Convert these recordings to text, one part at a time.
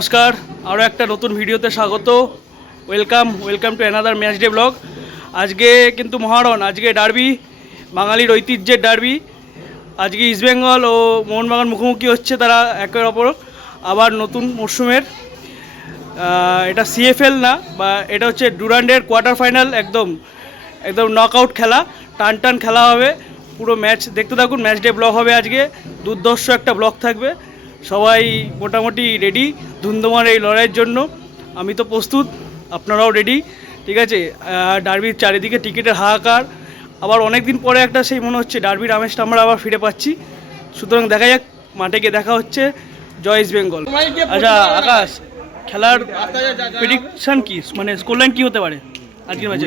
নমস্কার, আরও একটা নতুন ভিডিওতে স্বাগত। Welcome to another match day blog. আজকে কিন্তু মহারণ, আজকে ডার্বি, বাঙালির ঐতিহ্যের ডার্বি। আজকে ইস্টবেঙ্গল ও মোহনবাগান মুখোমুখি হচ্ছে তারা একের অপর। আবার নতুন মরশুমের এটা সিএফএল না, বা এটা হচ্ছে ডুরান্ডের কোয়ার্টার ফাইনাল। একদম নকআউট খেলা, টান খেলা হবে। পুরো ম্যাচ দেখতে থাকুন, ম্যাচ ডে ব্লগ হবে আজকে। দুর্ধর্ষ একটা ব্লগ থাকবে। সবাই মোটামুটি রেডি ধুমধুমার এই লড়াইয়ের জন্য। আমি তো প্রস্তুত, আপনারাও রেডি, ঠিক আছে। ডার্বির চারিদিকে টিকিটের হাহাকার। আবার অনেক দিন পরে একটা সেই মনে হচ্ছে ডার্বির আমেজটা আমরা আবার ফিরে পাচ্ছি। সুতরাং দেখা যাক, মাঠে গিয়ে দেখা হচ্ছে। জয় ইস্ট বেঙ্গল। আচ্ছা আকাশ, খেলার প্রেডিকশন কি, মানে স্কোর লাইন কী হতে পারে আজকের ম্যাচে?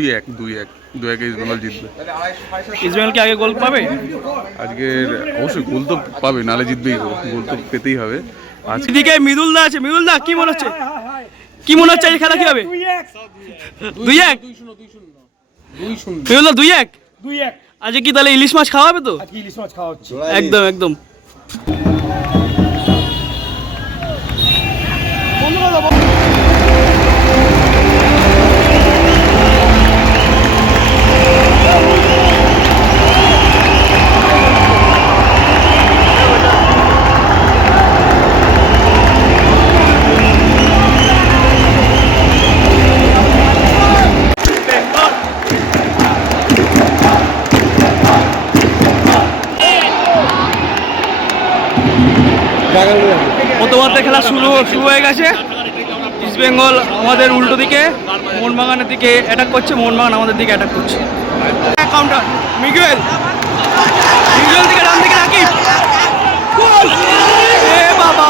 2-1 ইস্ট বেঙ্গল জিতবে। ইস্ট বেঙ্গল কি আগে গোল পাবে? আজকের অবশ্যই গোল তো পাবে, নালে জিতবেই, গোল তো পেতেই হবে। আজকে মৃদুলদা আছে। মৃদুলদা, কি মনে হচ্ছে এই খেলা কি হবে? 2-1 মৃদুলদা, 2-1 আজকে কি তাহলে ইলিশ মাছ খাওয়া হবে? তো ইলিশ মাছ খাওয়া হচ্ছে একদম প্রথমার্ধের খেলা শুরু হয়ে গেছে। ইস্ট বেঙ্গল আমাদের উল্টো দিকে, মোহনবাগানের দিকে অ্যাটাক করছে, মোহনবাগান আমাদের দিকে অ্যাটাক করছে। কাউন্টার মিগুয়েল দিকে, ডান দিকে রাকিব, গোল! এ বাবা,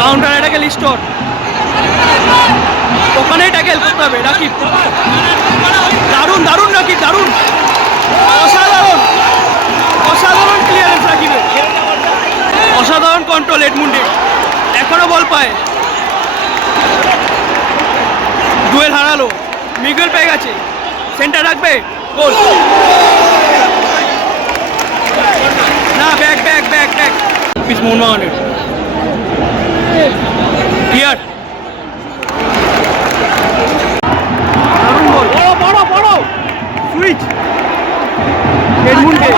কাউন্টার এটাকে লিস্টর, ওখানেই ট্যাকেল করতে হবে। রাকিব দারুণ রাকিব, দারুণ, অসাধারণ ক্লিয়ারেন্স রাকিবের, অসাধারণ কন্ট্রোল এডমুন্ডে, এখনো বল পায়। ডুয়েল হারালো, মিগুয়েল পেয়ে গেছে, সেন্টার রাখবে, গোল! না, ব্যাক পিস মোহনবাগানের ক্লিয়ার, দারুণ বল, বড় সুইচ এডমুন্ডে,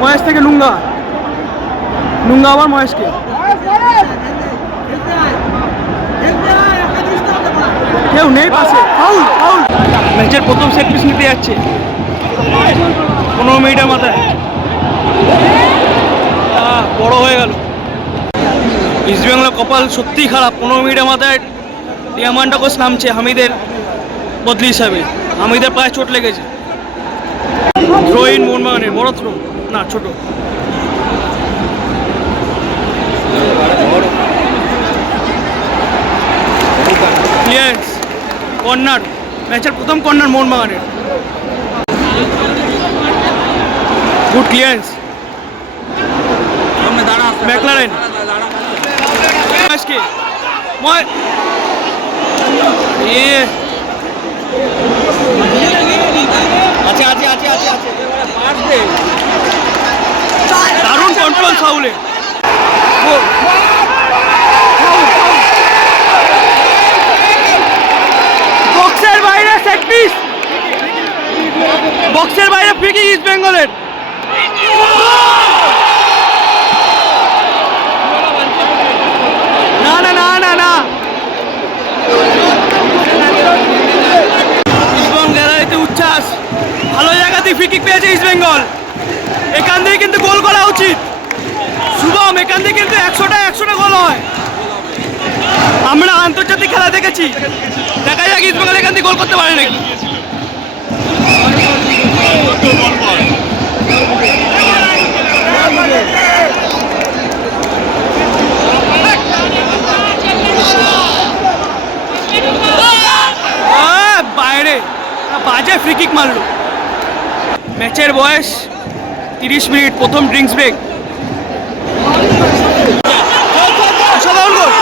মহেশ থেকে নুঙ্গা আবার মহেশকে, কেউ নেই পাশে, ফাউল। ম্যাচের প্রথম সেট পিস নিতে যাচ্ছে 15 মিনিটের মাথায়, বড় হয়ে গেল। ইস্ট বেঙ্গলের কপাল সত্যিই খারাপ। 15 মিনিটের মাথায় ডিয়ামান্ডাকোস নামছে হামিদের বদলি হিসাবে। হামিদের পায়ে চোট লেগেছে। থ্রো ইন মোহনবাগানের, বড় থ্রো না, ছোট। ক্লিয়ারেন্স, কর্নার, ম্যাচের প্রথম কর্নার মোহনবাগানের। গুড ক্লিয়ারেন্স, ম্যাকলারেন, দারুণ কন্ট্রোল ফাউলে, বক্সের বাইরে সেট পিস, বক্সের বাইরে ফ্রি কিক ইস্ট বেঙ্গলের। না ইস্টবেঙ্গল গ্যালারিতে উচ্ছ্বাস, ভালো জায়গাতেই ফ্রি কিক পেয়েছে ইস্ট বেঙ্গল। এখান থেকে কিন্তু গোল করা উচিত শুভম, এখান থেকে কিন্তু 100টা গোল হয়। আমরা আন্তর্জাতিক খেলা দেখেছি, দেখা যাক ইস্ট বেঙ্গল এখান থেকে গোল করতে পারে নাকি। বাইরে বাজে ফ্রি কিক মারলো। ম্যাচের বয়স 30 মিনিট, প্রথম ড্রিঙ্কস ব্রেক। অসাধারণ গোল,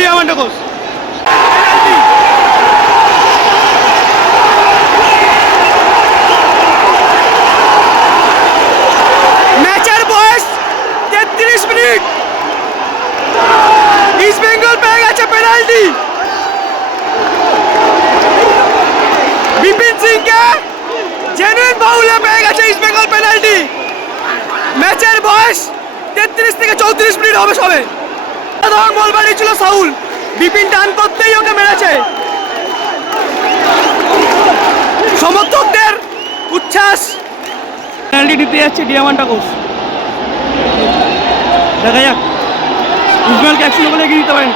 ডিয়ামান্টাকোস। ম্যাচের বয়স 33 মিনিট, ইস্ট বেঙ্গল পেয়ে গেছে পেনাল্টি। বিপিন সিংকে জেনুইন ফাউলে পেয়ে গেছে ইস্ট বেঙ্গল পেনাল্টি। ম্যাচের বয়স 33 থেকে 34 মিনিট হবে সবে। সাধারণ বল বাড়িয়েছিল সাউল, বিপিন টান করতেই ওকে মেরেছে। সমর্থকদের উচ্ছ্বাস। পেনাল্টি দিতে যাচ্ছে ডিয়ামান্টাকোস। দেখা যাক ইসমাইলকে 1-0 বলে এগিয়ে দিতে পারেন।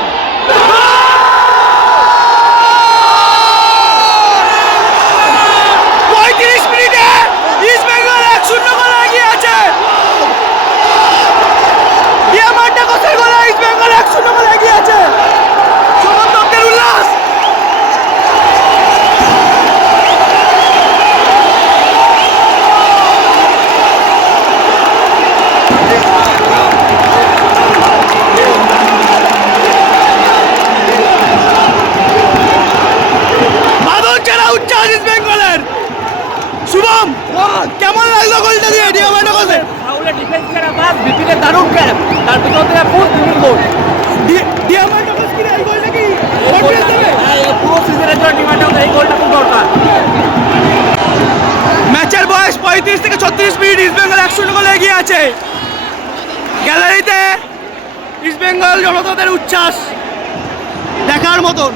শুভম, কেমন লাগলো গোলটা দিয়ে ডিয়ামান্টাকোসে? ফাউলে ডিফেন্স করা বাস বিপিনের দারুণ ক্যাচ, তার ভিতর থেকে ফুল গোল। ডিয়ামান্টাকোস কি এই গোলটা কি পুরো সিজনের জন্য ডিমান্ডাকোস এই গোলটা খুব দরকার। ম্যাচের বয়স 35 থেকে 36 মিনিট, ইস্ট বেঙ্গল 1-0 গোলে এগিয়ে আছে। গ্যালারিতে ইস্ট বেঙ্গল জনতাদের উচ্ছ্বাস দেখার মতন।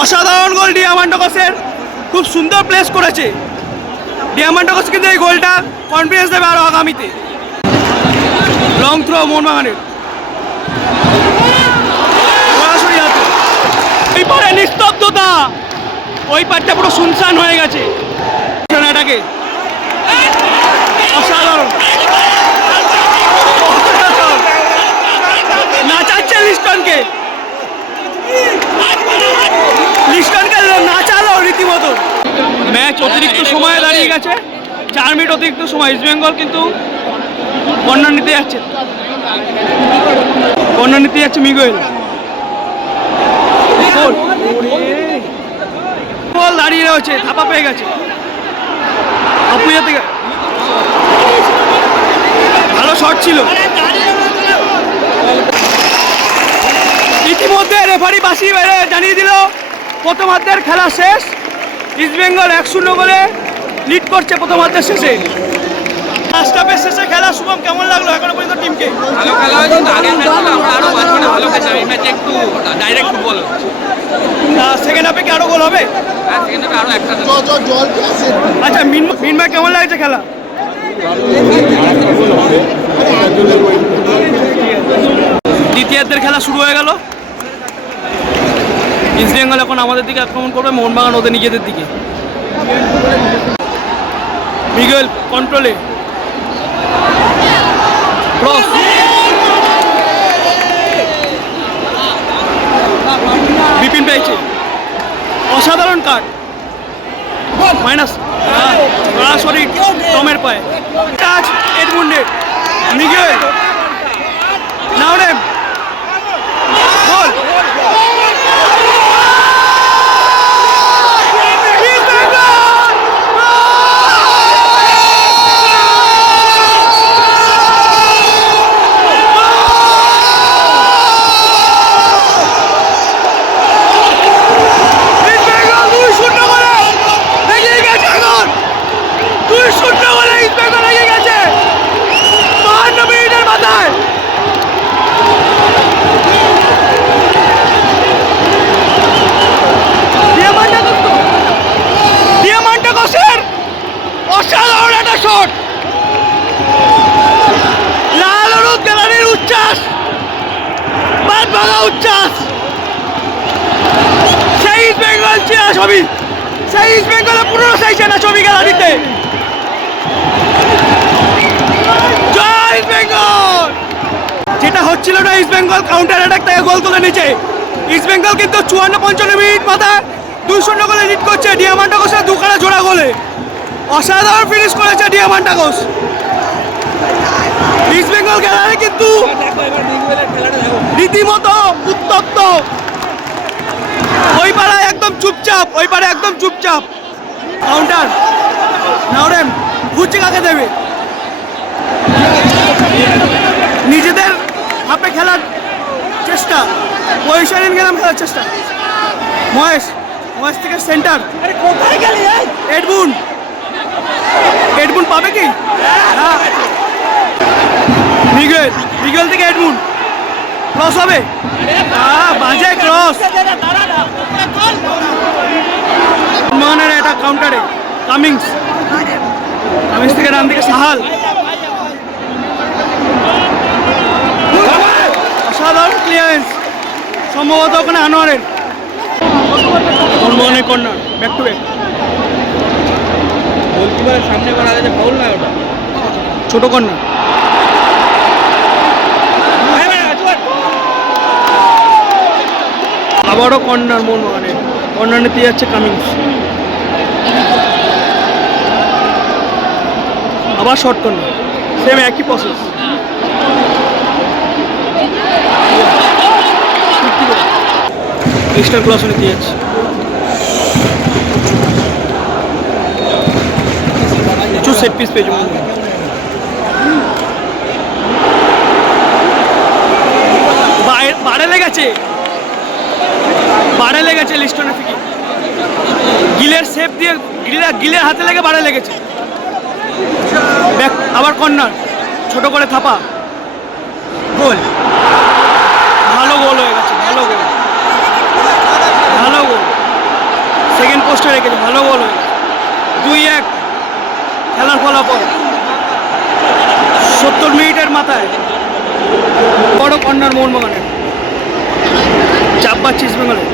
অসাধারণ গোল ডিয়ামান্টাকোসের, খুব সুন্দর প্লেস করেছে ডিয়ামান্টাকোস, কিন্তু এই গোলটা কনফিডেন্স দেবে আরো আগামীতে। লং থ্রো মোহনবাগানের, সরাসরি হাতে। এই পারে নিস্তব্ধতা, ওই পারটা পুরো শুনশান হয়ে গেছে। এটাকে অসাধারণ নাচাচ্ছে লিস্টনকে, লিস্টনকে নাচালো রীতিমতো। ম্যাচ অতিরিক্ত সময়ে দাঁড়িয়ে গেছে, 4 মিনিট অতিরিক্ত সময়। ইস্ট বেঙ্গল কিন্তু কর্নার নিতে যাচ্ছে, কর্নার নিতে যাচ্ছে মিগুয়েল। বল দাঁড়িয়ে রয়েছে, থাপা পেয়ে গেছে আপুয়া থেকে, ভালো শট ছিল। ইতিমধ্যে রেফারি বাঁশি বেড়ে জানিয়ে দিল প্রথমার্ধের খেলা শেষ। ইস্ট বেঙ্গল 1-0 গোলে লিড করছে প্রথমার্ধের শেষে। ফার্স্ট হাফের শেষে খেলা শুভম কেমন লাগলো এখনো পর্যন্ত টিমকে? ভালো খেলা হয়েছে, কিন্তু আগের ম্যাচে আমরা আরো 5 মিনিট ভালো খেলছিলাম। এই ম্যাচে একটু ডাইরেক্ট ফুটবল। সেকেন্ড হাফে কি আরো গোল হবে? হ্যাঁ, সেকেন্ড হাফে আরো একটা আচ্ছা, মিনমা কেমন লাগছে খেলা? দ্বিতীয়ার্ধের খেলা শুরু হয়ে গেল। ইস্ট বেঙ্গল এখন আমাদের দিকে আক্রমণ করবে, মোহনবাগান ওদের নিজেদের দিকে। মিগুয়েল কন্ট্রোলে, ক্রস, বিপিন পেয়েছে, অসাধারণ কাট, মাইনাস, সরাসরি টমের পায়ে টাচ এডমুন্ডে, মিগুয়েল নাওরেম, গোল। অসাধারণ একটা শট, লাল হলুদ গ্যালারির উচ্ছ্বাস, বাদ ভাঙা উচ্ছ্বাস। সেই ইস্ট বেঙ্গল চেনা ছবি, সেই ইস্ট বেঙ্গলের পুরনো সেই চেনা ছবি গ্যালারিতে। জয় ইস্ট বেঙ্গল। যেটা হচ্ছিল না, ইস্ট বেঙ্গল কাউন্টার অ্যাটাক থেকে গোল তুলে নিচে। ইস্ট বেঙ্গল কিন্তু 54-55 মিনিট মাথায় 2-0 গোলে লিড করছে ডিয়ামান্টাকোসের দুখানা জোড়া গোলে। অসাধারণ ফিনিশ করেছে ডিয়ামান্টাকোস। ইস্ট বেঙ্গল গ্যালারি কিন্তু রীতিমতো উত্তপ্ত। ওই পাড়ায় একদম চুপচাপ, ওই পাড়ে একদম চুপচাপ। কাউন্টার নাওরেম ঘুরছে কাকে দেবে, নিজেদের হাফে খেলার চেষ্টা, পজিশনিং গেলাম খেলার চেষ্টা। মহেশ, মহেশ থেকে সেন্টার, এডবুন, এডবুন পাবে কি? হ্যাঁ, মিগুয়েল, মিগুয়েল থেকে এডবুন ক্রস হবে, বাজে ক্রস। মোহনের একটা কাউন্টারে কামিংস, কামিংস থেকে ডান দিকে সাহাল, অসাধারণ ক্লিয়ারেন্স, সম্ভবত ওখানে আনোয়ারের। মোহনের কর্নার, ব্যাক টু ব্যাক, গোলকিপারের সামনে করা গেছে, ফাউল না ওটা? ছোট কর্নার। আবারও কর্নার মোহনবাগানের, কর্নার নিতে যাচ্ছে কামিংস, আবার শর্ট কর্নার, সেম একই প্রসেস। এক্সট্রা ক্লাস নিতে যাচ্ছে, প্রচুর সেট পিস পেয়েছে বাড়ে লেগেছে, বাড়ে লেগেছে লিস্টনের ফিকি, গিলের সেপ দিয়ে গিলের হাতে লেগে বাড়ে লেগেছে। ব্যাক, আবার কর্নার, ছোট করে থাপা, গোল, ভালো গোল হয়ে গেছে, ভালো গোল, ভালো গোল, সেকেন্ড পোস্টে রেখেছে, ভালো গোল হয়ে গেছে। 2-1 খেলার ফলাফল 70 মিনিটের মাথায়। বড় কর্নার মোহনবাগানের, চাপ পাচ্ছে ইস্ট বেঙ্গলে,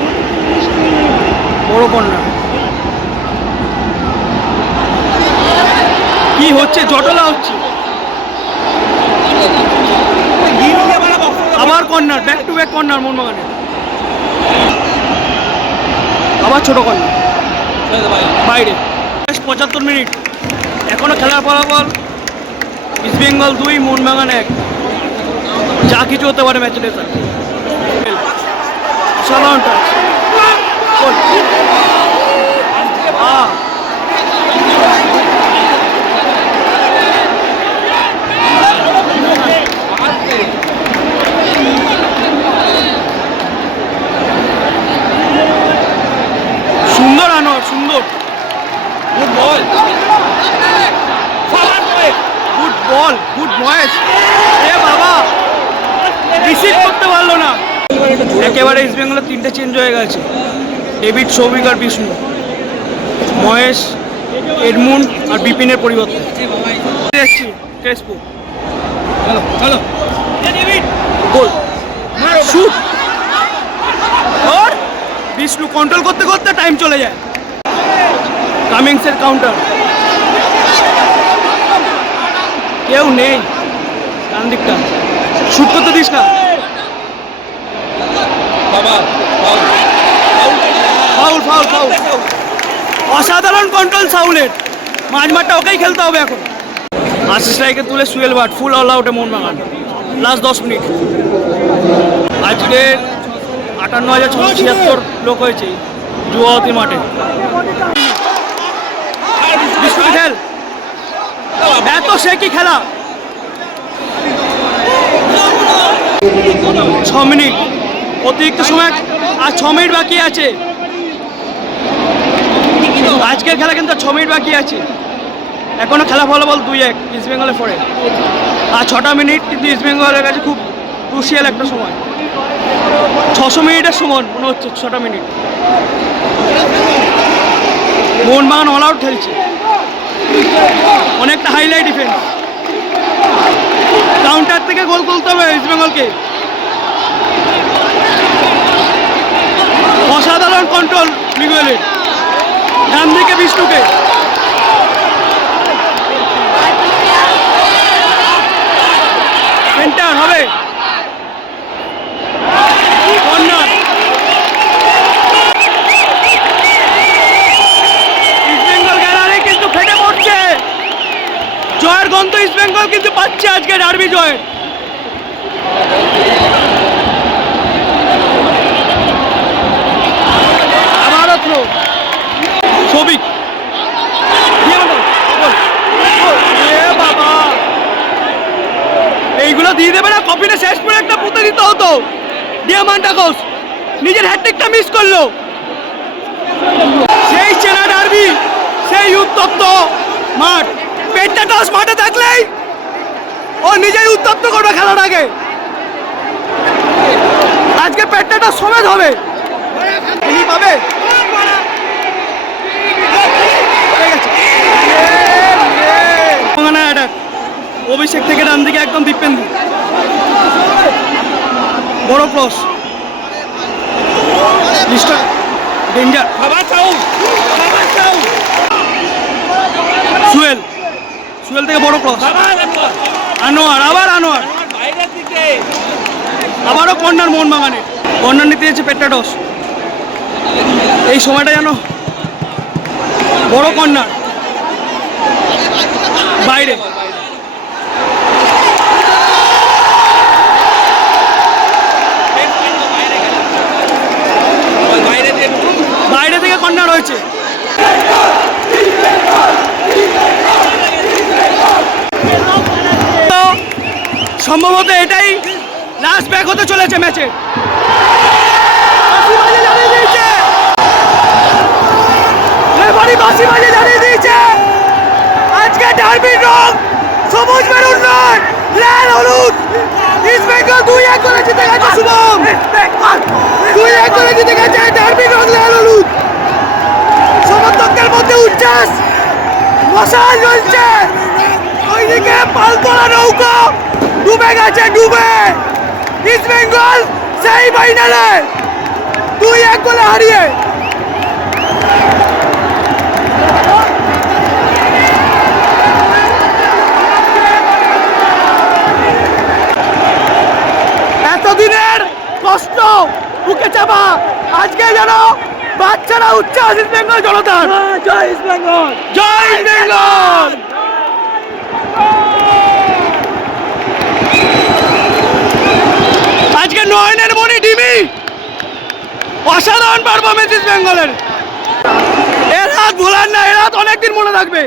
বড় কর্নার। কি হচ্ছে, জটলা হচ্ছে। আবার corner, back to back corner মোহনবাগানের, আবার ছোট কর্নার বাইরে। 75 মিনিট এখনো খেলার ফলাফল ইস্ট বেঙ্গল 2 মোহনবাগান 1। যা কিছু হতে পারে ম্যাচের রেজাল্ট। সাধারণ টাচ, সুন্দর আনোয়ার, সুন্দর, good ball, good ball, good Mahesh. এ বাবা, রিসিভ করতে পারলো না। একেবারে ইস্ট বেঙ্গলের 3টে চেঞ্জ হয়ে গেছে, ডেভিড, সৌভিক আর বিষ্ণু। মহেশ, এডমুন আর বিপিনের পরিবর্তন। দেখছি ক্রেসপো, গোল, শুট, বিষ্ণু কন্ট্রোল করতে করতে টাইম চলে যায়। কামিংসের কাউন্টার, কেউ নেই ডান দিকটা, শুট করতে দিস না। ফাউল, ফাউল, ফাউল, অসাধারণ কন্ট্রোল সাউলের। মাঝমাঠটা ওকেই খেলতে হবে এখন। আশিস রায়কে তুলে সুয়েল ভাট, ফুল অল আউটে মোহনবাগান। Last 10 minute. আজকের 58,676 লোক হয়েছে যুবতী মাঠে। বিস্কুট খেল, এত সে কি খেলা। 6 মিনিট অতিরিক্ত সময়, আর 6 মিনিট বাকি আছে। আজকের খেলা কিন্তু 6 মিনিট বাকি আছে, এখনো খেলা ফলাফল 2-1 ইস্ট বেঙ্গলের পরে। আর 6টা মিনিট কিন্তু ইস্ট বেঙ্গলের কাছে খুব ক্রুশিয়াল একটা সময়। 600 মিনিটের সমান মনে হচ্ছে 6টা মিনিট। মোহনবাগান অল আউট খেলছে, অনেকটা হাইলাইট ডিফেন্স। কাউন্টার থেকে গোল তুলতে হবে ইস্ট বেঙ্গলকে। অসাধারণ কন্ট্রোল মিগুয়েলের, ডান দিকে বিষ্ণুকে, সেন্টার হবে, কর্নার। ইস্ট বেঙ্গল গ্যালারি কিন্তু ফেটে পড়ছে, জয়ের গন্ধ ইস্ট বেঙ্গল কিন্তু পাচ্ছে আজকে ডার্বি জয়। আবারও থ্রো, সবিক বাবা, এইগুলো দিয়ে দেবে না, কপিনে শেষ করে একটা পুঁতে দিতে হতো। ডিয়ামান্টাকোস নিজের হ্যাটট্রিকটা মিস করলো। সেই চেনা ডার্বি, সেই উত্তপ্ত মাঠ, পেটটা টস মাঠে থাকলেই ও নিজেই উত্তপ্ত করবে খেলার আগে। আজকে পেটটা টস সমেত হবে, তিনি পাবে। অভিষেক থেকে ডান দিকে একদম দীপেন্দু, বড় ক্রস, ডেঞ্জার, সুয়েল, সুয়েল থেকে বড় ক্রস, আনোয়ার, আবার আনোয়ার, আবারও কর্নার মোহনবাগানের। কর্নার নিতে যাচ্ছে পেট্টাটস, এই সময়টা যেন বড় কর্নার বাইরে, বাইরে থেকে কর্নার হয়েছে। সম্ভবত এটাই লাস্ট ব্যাক হতে চলেছে ম্যাচে। বাঁশি বাজে জানিয়ে দিয়েছে আজকে ডার্বির রং সবুজ মেরুন নয়, লাল হলুদ। ইস্ট বেঙ্গল 2-1 করে জিতে গেছে। শুভম 2-1 করে জিতে গেছে। ডার্বির রং লাল হলুদ, সমর্থকদের মধ্যে উচ্ছ্বাস, মশাল জ্বলছে। ওইদিকে পালতোলা নৌকা ডুবে গেছে, ডুবে। ইস্ট বেঙ্গল সেই ফাইনালে 2-1 গোলে হারিয়ে। এতদিনের কষ্ট বুকে চাপা আজকে যেন বাচ্চারা উচ্ছ্বাস। ইস্ট বেঙ্গল জনতার জয়, ইস্ট বেঙ্গল জয়, ইস্ট বেঙ্গল। আজকে নয়নের মণি ডিমি, অসাধারণ পারফরমেন্স ইস্ট বেঙ্গলের। এ রাত ভোলার না, এ রাত অনেকদিন মনে থাকবে।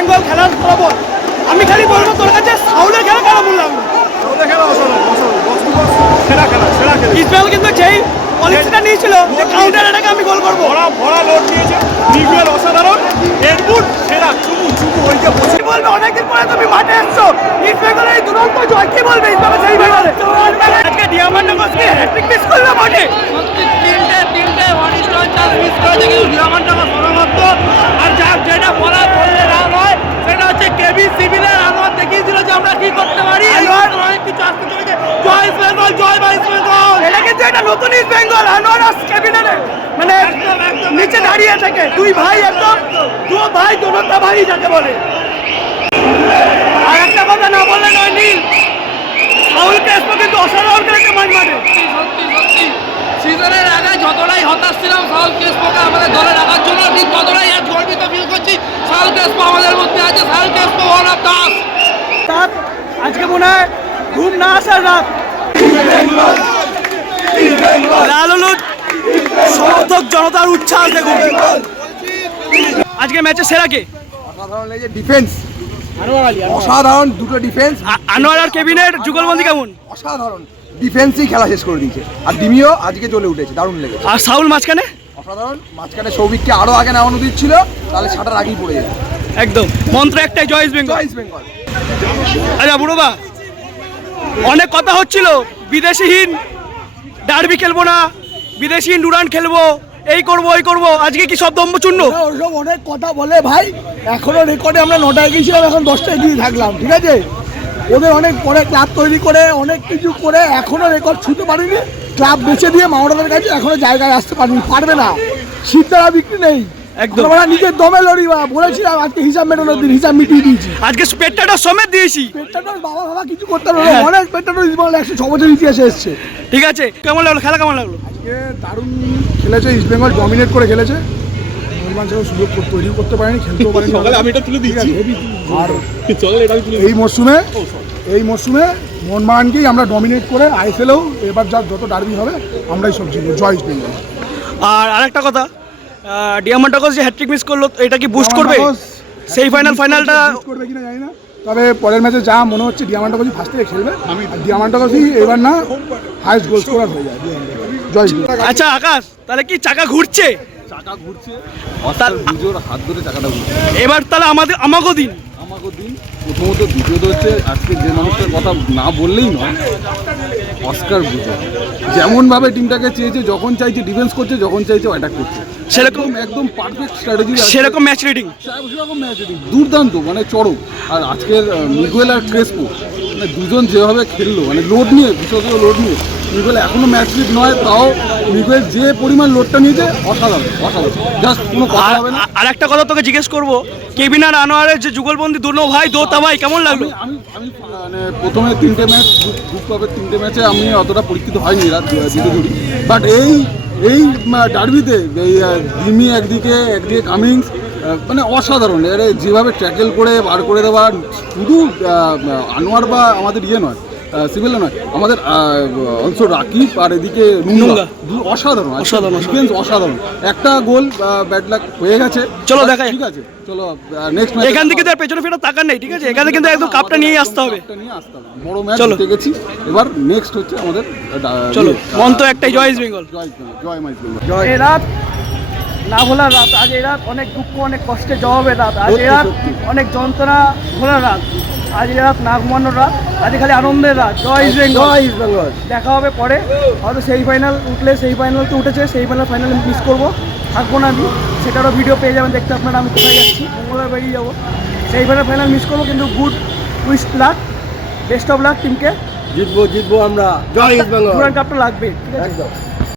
বেঙ্গল খেলার ফলাফল আমি খালি বলবো তোর কাছে, সাউলের খেলা কেন বললাম? সাউলের খেলা সেরা খেলা, সেরা খেলা। ইস্ট বেঙ্গল কিন্তু সেই পলিসিটা নিয়েছিল যে কাউন্টার অ্যাটাকে আমি গোল করবো, ভরা লোড নিয়েছে। মিগুয়েল অসাধারণ, এরপুট সেরা, চুমু চুমু ওইটা বসে বলবে। অনেকদিন পরে তুমি মাঠে এসছো, ইস্ট বেঙ্গলের এই দুরন্ত জয় কি বলবে? ইস্ট বেঙ্গল সেই ফাইনালে আজকে ডিয়ামান্টাকোসকে হ্যাট্রিক মিস করলো মাঠে। তিনটে 1-1 চান্স মিস করেছে, কিন্তু ডিয়ামান্টাকোস সর্বত্র। আর যেটা বলা বললে না নয়, সেটা হচ্ছে কেবি সিভিলের আনোয়ার দেখিয়েছিল যে আমরা কি করতে পারি। অনেক কিছু আসতে চলেছে। জয় ইস্ট বেঙ্গল, জয় বাই ইস্ট বেঙ্গল। এটা কিন্তু একটা নতুন ইস্ট বেঙ্গল। আনোয়ার আর কেবিনের মানে নিচে দাঁড়িয়ে থাকে দুই ভাই, একদম দু ভাই, দোনটা ভাই যাকে বলে। আর একটা কথা না বললে নয়, নীল সাউল কেসপো কিন্তু অসাধারণ করেছে মাঝ মাঠে। সত্যি সত্যি সিজনের আগে যতটাই হতাশ ছিলাম সাউল কেসপোকে আমাদের দলে রাখার জন্য, ঠিক ততটাই আজ গর্বিত ফিল করছি। সাউল কেসপো আমাদের মধ্যে আছে। সাউল কেসপো ওয়ান অফ দ্য রাত আজকে মনে হয় ঘুম না আসার রাত। লাল হলুদ সমর্থক জনতার উচ্ছ্বাস দেখুন। আজকে ম্যাচে সেরা কে? অসাধারণ লেগেছে ডিফেন্স, অসাধারণ দুটো ডিফেন্স। আনোয়ার আর কেবিনের যুগলবন্দি কেমন? অসাধারণ ডিফেন্সই খেলা শেষ করে দিয়েছে। আর ডিমিও আজকে জ্বলে উঠেছে, দারুণ লেগেছে। আর সাউল মাঝখানে অসাধারণ। মাঝখানে সৌভিককে আরো আগে নামানো উচিত ছিল, তাহলে ছাটার আগেই পড়ে যেত। একদম মন্ত্র একটাই, জয় ইস্ট বেঙ্গল। জয় ইস্ট বেঙ্গল। আচ্ছা বুড়োবা, অনেক কথা হচ্ছিল বিদেশিহীন ডার্বি খেলবো না, বিদেশিহীন ডুরান্ট খেলবো, এই করব ওই করব, আজকে কি সব দম্বচূর্ণ? ওরা ওসব অনেক কথা বলে ভাই, এখনো রেকর্ডে আমরা 9টায় গিয়েছিলাম, এখন 10টায় গিয়ে থাকলাম, ঠিক আছে? ওদের অনেক পরে ক্লাব তৈরি করে অনেক কিছু করে এখনো রেকর্ড ছুঁতে পারিনি। ক্লাব বেচে দিয়ে মাওড়াদের কাছে এখনো জায়গায় আসতে পারিনি, পারবে না। শীতদারা বিক্রি নেই একদম। আমরা নিজের দমে লড়ি বা বলেছিলাম, আজকে হিসাব মেটানোর দিন, হিসাব মিটিয়ে দিয়েছি। আজকে স্পেক্টাটর সমেত দিয়েছি। পেট্টাটোর বাবা কিছু করতে পারবে না, অনেক পেট্টাটোর 106 বছর ইতিহাসে এসছে। ঠিক আছে, কেমন লাগলো খেলা, কেমন লাগলো? আজকে দারুণ খেলেছে ইস্ট বেঙ্গল, ডমিনেট করে খেলেছে। মোহনবাগান সেরকম সুযোগ তৈরি করতে পারেনি, খেলতেও পারেনি। আমি এটা তুলে দিচ্ছি। আর এই মরশুমে মোহনবাগানকেই আমরা ডমিনেট করে আইএসএলেও এবার যত ডার্বি হবে আমরাই সব জিতবো, জয় ইস্ট বেঙ্গল। আর আরেকটা কথা, ডিয়ামান্টাকস যে হ্যাট্রিক মিস করলো, এটা কি বুস্ট করবে সেই ফাইনালটা? Boost করবে কিনা জানি না, তবে পরের ম্যাচে যা মনে হচ্ছে ডিয়ামান্টাকসই ফার্স্ট থেকে খেলবে। ডিয়ামান্টাকসই এবার না হাইস্ট গোল স্কোরার হয়ে যায়। জয় ইস্ট বেঙ্গল। আচ্ছা আকাশ, তাহলে কি চাকা ঘুরছে? চাকা ঘুরছে, অস্কার বুজোর হাত ধরে চাকাটা ঘুরছে। এবার তাহলে আমাকেও দিন। আমাকে দিন। প্রথমত, দ্বিতীয়ত হচ্ছে আজকে যে মানুষটার কথা না বললেই নয়, অস্কার বুজো যেমনভাবে টিমটাকে চেয়েছে, যখন চাইছে ডিফেন্স করছে, যখন চাইছে অ্যাটাক করছে, সেরকম একদম পারফেক্ট স্ট্র্যাটেজি, সেরকম ম্যাচ রিডিং, সেরকম ম্যাচ দুর্দান্ত, মানে চরম। আর আজকের মিগুয়েল আর ক্রেসপো, মানে দুজন যেভাবে খেললো, মানে লোড নিয়ে, বিশেষ করে লোড নিয়ে, মিগুয়েল এখনো ম্যাচ ফিট নয়, তাও মিগুয়েল যে পরিমাণ লোডটা নিয়েছে অসাধারণ, অসাধারণ, জাস্ট কোনো কথা হবে না। আর একটা কথা তোকে জিজ্ঞেস করবো, কেবিন আর আনোয়ারের যে যুগলবন্দি দুনো ভাই দো তাবাই কেমন লাগলো? আমি মানে প্রথমে 3টে ম্যাচ, গ্রুপ কাপের 3টে ম্যাচে আমি অতটা পরীক্ষিত হয়নি এরা দুটো জুড়ি, বাট এই ডার্বিতে এই জিমি একদিকে কামিংস, মানে অসাধারণ। এর যেভাবে ট্যাকেল করে বার করে দেওয়া, শুধু আনোয়ার বা আমাদের নয়, সিভিল নয়, আমাদের অলসো রাকিব আর এদিকে নুঙ্গা, অসাধারণ, ডিফেন্স অসাধারণ। একটা গোল ব্যাড লাক হয়ে গেছে, চলো দেখাই। ঠিক আছে, চলো নেক্সট ম্যাচ। এখান থেকে তো আর পেছনে ফেরা তাকার নেই, ঠিক আছে? এখানে কিন্তু একদম কাপটা নিয়ে আসতে হবে। বড় ম্যাচ চলো। জিতে গেছি, এবার নেক্সট হচ্ছে আমাদের চলো, মন তো একটাই, জয় ইস্ট বেঙ্গল। জয় মাই বেঙ্গল। এই রাত না ভোলার রাত, আজ এই রাত অনেক দুঃখ, অনেক কষ্টের জবাবের রাত, আজ এই রাত অনেক যন্ত্রণা ভোলার রাত, আজ এই রাত না ঘুমানোর রাত, আজ খালি আনন্দের রাত। জয় ইস্ট বেঙ্গল, জয় ইস্ট বেঙ্গল। দেখা হবে পরে, হয়তো সেই ফাইনাল উঠলে, সেই ফাইনাল তো উঠেছে, সেই ফাইনাল মিস করবো, থাকবো না আমি, সেটারও ভিডিও পেয়ে যাবেন দেখতে আপনারা। আমি কোথায় যাচ্ছি, মঙ্গলবার বেরিয়ে যাবো, সেই ফাইনাল মিস করবো, কিন্তু good wish lakh, best of luck টিমকে। জিতবো আমরা, জয় ইস্ট বেঙ্গল। কাপটা লাগবে, ঠিক আছে?